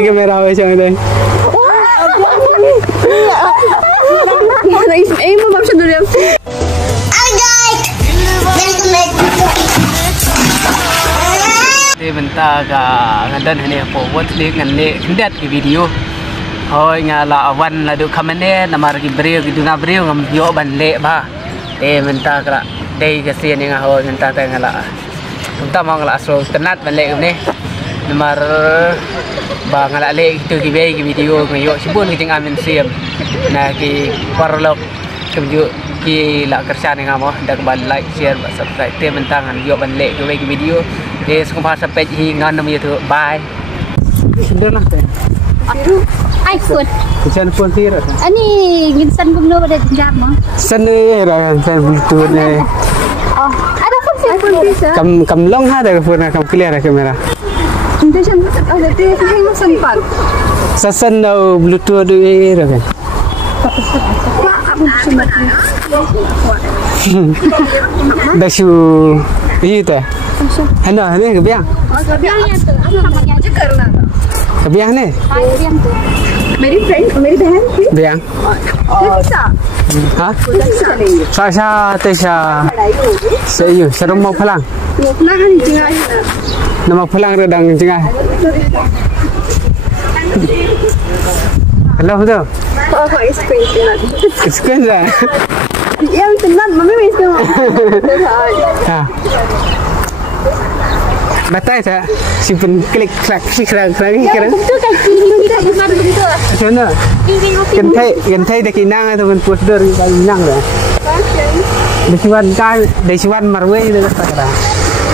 Kamera macam ni. Ay, mabam siya doon. Bentar ka ngadan ni apa buat ni nganle ndat di video. Hoi ngala awan la du kamane namar ki brio ki duna brio ngam yo ban le ba. Bentar ka dei ka sien nga hoi bentar ka ngala. Unta mau ngala asro tenat ban le ni. Namar ba ngala le tu ki be ki video ngayo sibun ki ting amen siam. Na ki parlok kemju ki la kerja ni ngamo dak ban like share subscribe te bentar ngan yo ban le ki be ki video. Oke, sekarang sampai di ngan itu. Bye. Sudah lah teh. iPhone. Jangan phone sih. Ani ginsan gumno pada jam mah. Sen ni orang sen Bluetooth ni. Oh, ada phone bisa. Kam long ada phone kam clear kamera. Itu jam ada teh yang sempat. Sasan no Bluetooth ni orang. Dah su ini teh. Ano ni kebiang? Kebiangnya tu. Kebiang ni? Kebiang tu. Meri friend, meri बहन थी. Biang. Tesha. Hah? Sasha, Tesha. Seyu, serum mau pulang. Mau pulang ni jengah. Nama pulang redang jengah. Hello tu. Oh, screen. Screen dah. Yang tenang, mami mesti. Ha. Batai tak? Simpan klik klik klik klik kira. Betul kan? Kita bukan betul. Mana? Kentai dah kinang atau kan poster yang kinang dah. Desiwan marway itu apa?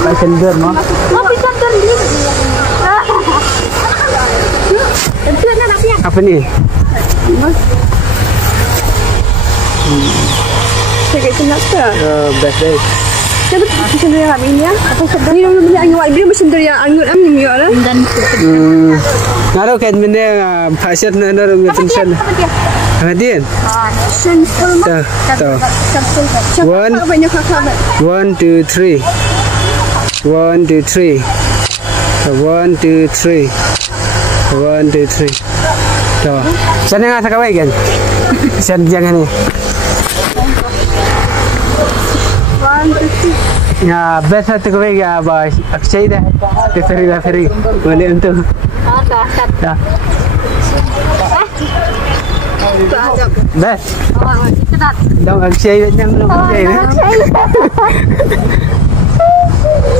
Pasal dur mah. Mau bisa dur ni. Itu nak apa ya? Apa ni? Saya nak tak? Best day. Jadi mesin dia kami ni apa sebab ni orang beli angin dia mesin dia angin am ni orang dan Naro kan mana pasir naro mesin apa dia? Sen selma. Banyak kakak. 1 2 3 1 2 3 1 2 3 1 2 3 Tuh. Sana nga sa kaway kan? Sen jangan ni. Ya, best satu kau ya, bos. Aku cari dah. Ferry. Boleh untuk. Dah. Best. Dah aku cari dah jam belum cari dah.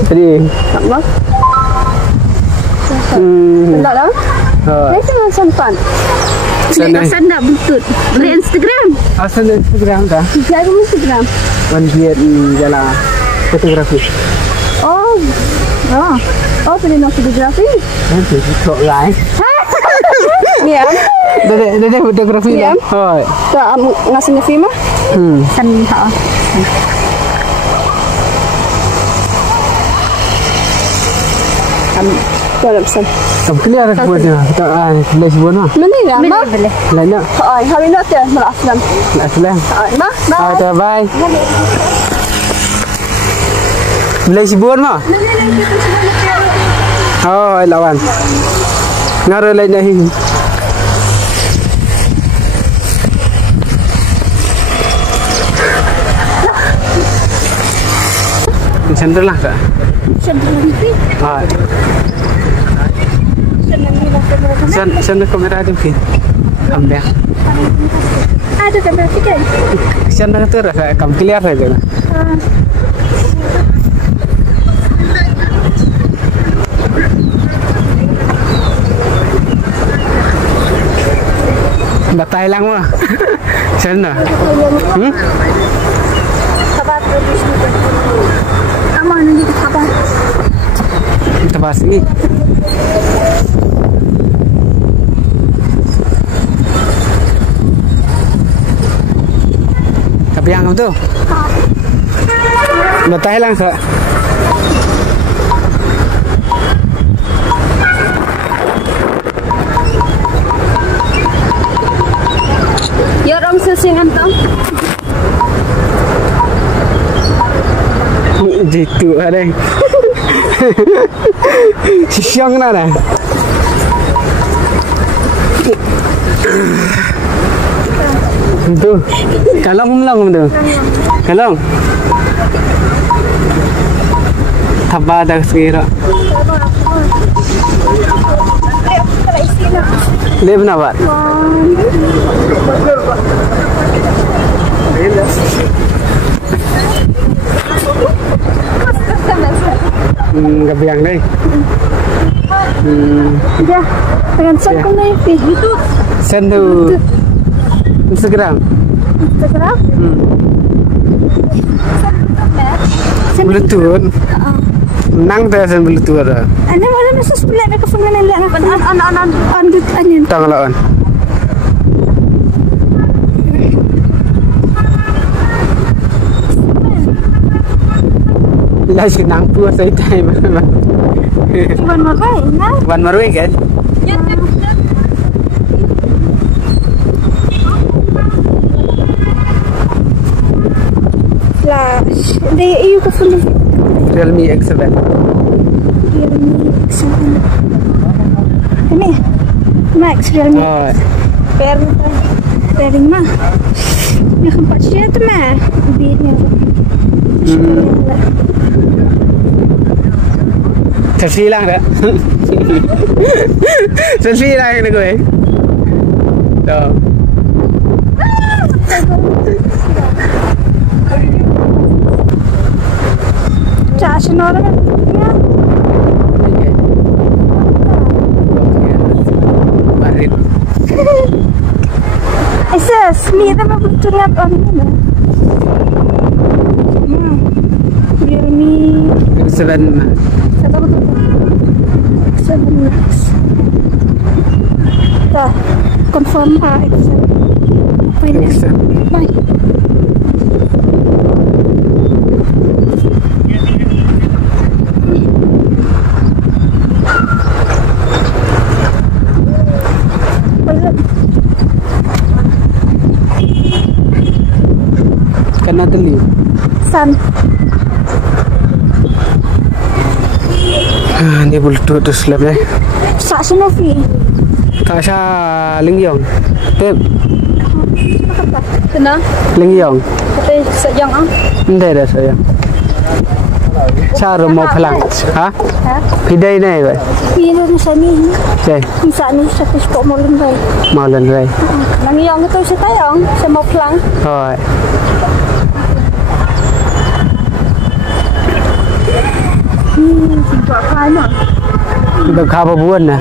Jadi, apa? Tak dah. Saya semua sempat. Sana butut. Beli Instagram. Asal Instagram dah. Jadi Instagram. Dia jalan fotografi. Oh, pilih nak fotografi. Nanti kok lain. Ya. Dah fotografi dah. Hoi. Tak ngasih nasi mah? Kan tak. Kalau pesan. Kamu clear sebenarnya. Tak boleh sebenarnya. Mana dah? Boleh. Lainnya. Hari nak tu malah aslam. Aslam. Bye. Bye. Boleh sebuan mah? Oh, lawan. Ngaruh lain dah ini. Cendera lah kak? Cendera ni. Cendera kamera ada mungkin. Ambil. Ada kamera kan? Cendera tu rasa kam clear saja. Batai lang mo. Sana. Sabar terus. Aman ni sabar. Kita bahas ni. Tapi yang tu. Batai lang kak. Ya orang sesingan tu. Jitu ada. Siang na. Kalong tu. Kalong. Thapa dah sekira. Lep na ba? Gabiang đây. Ya, dengan send ko na yung itu. Send to Instagram. Instagram? Bluetooth. Nang tayo sa Bluetooth. Ano wala na sa split na ka phone na nila on good anin. Tanglaon. Là sự nắng tua say tay mà One more way, na? One more way kan? Flash. Hindi, iyo ka phone. Realme X7. Realme X7. Ini Max Realme. Oh. Pairing mah. Yang keempat dia tu mah. Bini. Selfie lang dah. Selfie lang ni gue. Tuh. Cak senora kan? Barit. Ises, ni dah betul ni apa ni? Realme X7. Satu betul. X7 Max. Dah confirm ha X7. X7. Bye. Kena teli. San. Ni Bluetooth tu slap ni. Sak Sinovi. Tasha Lingyong. Tep Kena? Lingyong. Tapi sejang ah. Ndai dah saya. Cara mau pelang. Ha? Ha? Pidai ni vậy. Ini ni sini. Cek. Bisa ni satu spot molen baik. Mau lần đây. Nang yang itu saya tayang, saya mau pelang. Rồi. Buat apa nak? Được khá bao buồn nè.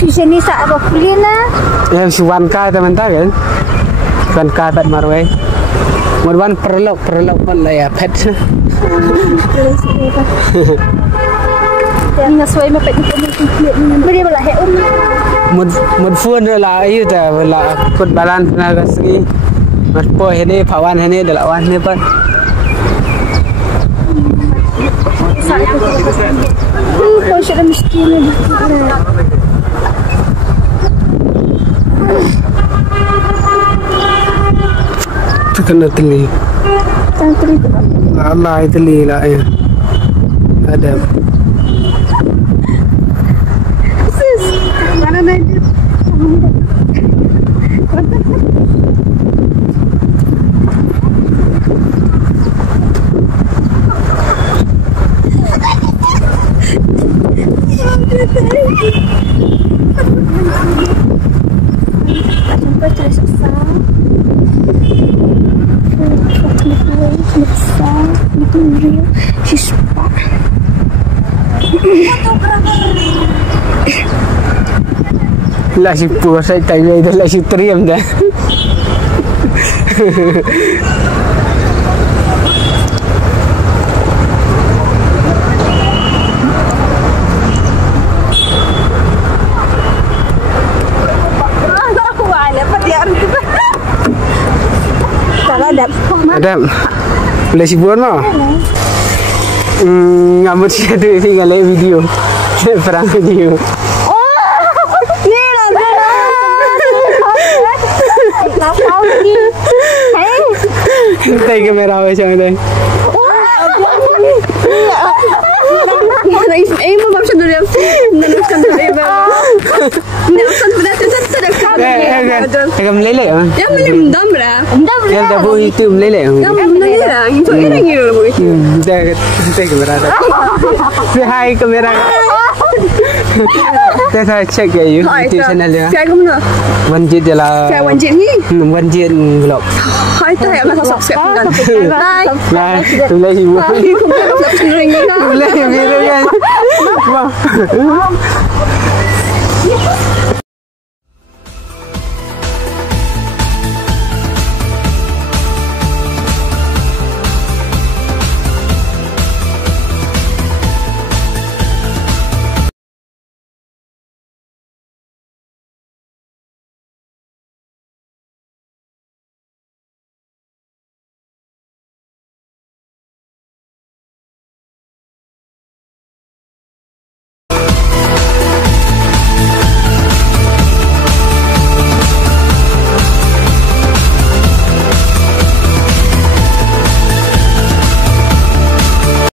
Di sini sak apa beli na? Yang si wan kai teman tak kan? Wan kai pat marway. Một wan perlok pun lah ya pet. Ni ngasoi me pet ni beli bala he Một phun là ấy là cột balan là cái gì. Một po he ni pawan he ni dah lawan ni pan. Kau sudah miskin ni. Tu kena teli. Tantri. Allah teli lah ya. Ada. Sis, mana nak? Sampai terasa. Là si pua sai tay đây đó là si triêm đó. Ada. Boleh si buat mah. Ngamut siya tu tinggal lihat video. Perang video. Ni lah. Tahu ni. Hintay kamera macam ni. Ay mo babsa dulu. Naluskan dulu ba? Naluskan pala tu sudah kami. Kamu lele kan? Ya mana dam lah. Dam lah. Yang dah buat itu lele. Ya mana lah. Itu ini gila buat itu. Dah kamera. Say hi kamera. Saya cek ya YouTube channel dia. Saya kamu nak. Wanjit dia lah. Saya wanjit ni. Wanjit vlog. Hai tu yang nak subscribe kan. Bye. Nah, tu lagi. Kamu nak subscribe kan. Tu lagi biru kan.